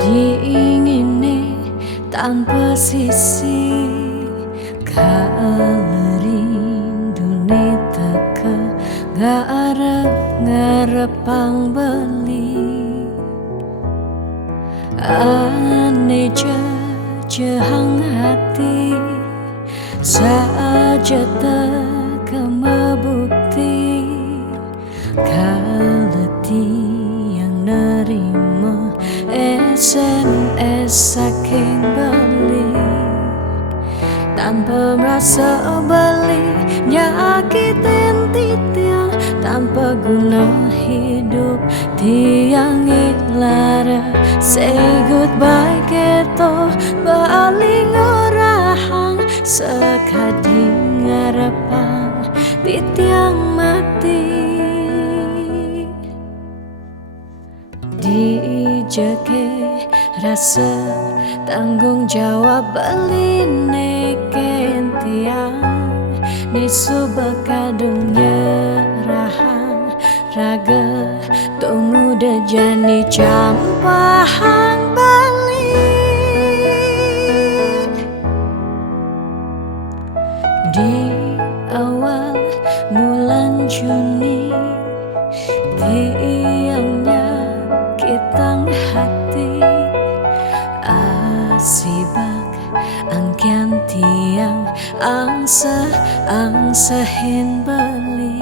Diingini tanpa sisi kalerindu teka ngarep pang beli ane jehang hati saja teka membukti kaleti yang nerima SMS saking beli tanpa merasa beli nyakitin titiang tanpa guna hidup tiang ilara say goodbye keto baling orahang sekadi ngarepang titiang mati dijeke rasa tanggung jawab beline kentiang nisu bakadungnya rahang raga tunggu dejani campahang balik di awal bulan Juni tiangnya kitang hati asibak angkian tiang angsahin beli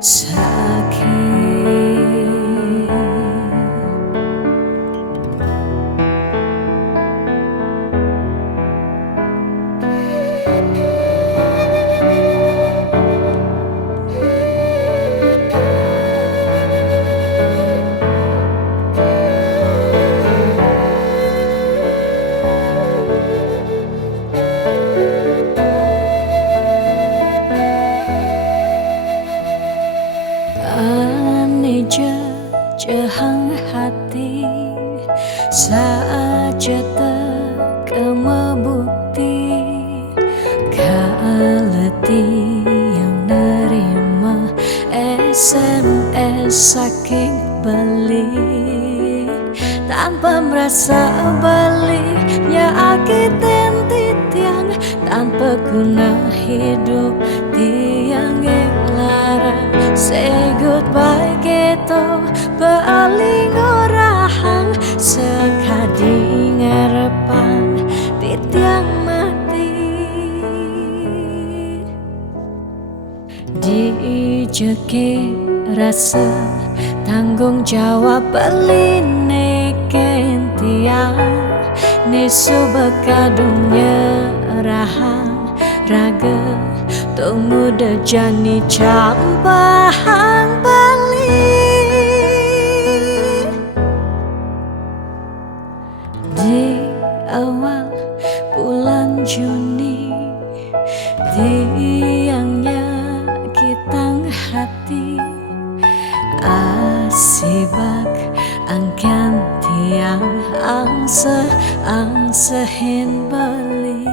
sakit jehang hati saja teka membukti kaleti yang nerima SMS saking beli tanpa merasa beli nyakitin titiang tanpa guna hidup tiang lara say goodbye gitu baling orahang sekadi ngarepang titiang mati dijeke rasa tanggung jawab beline kentiang nisu bakadungnya rahang raga tunggu dejani campahang balik di awal bulan Juni tiangnya kitang hati asibak angkan tiang angsahin beli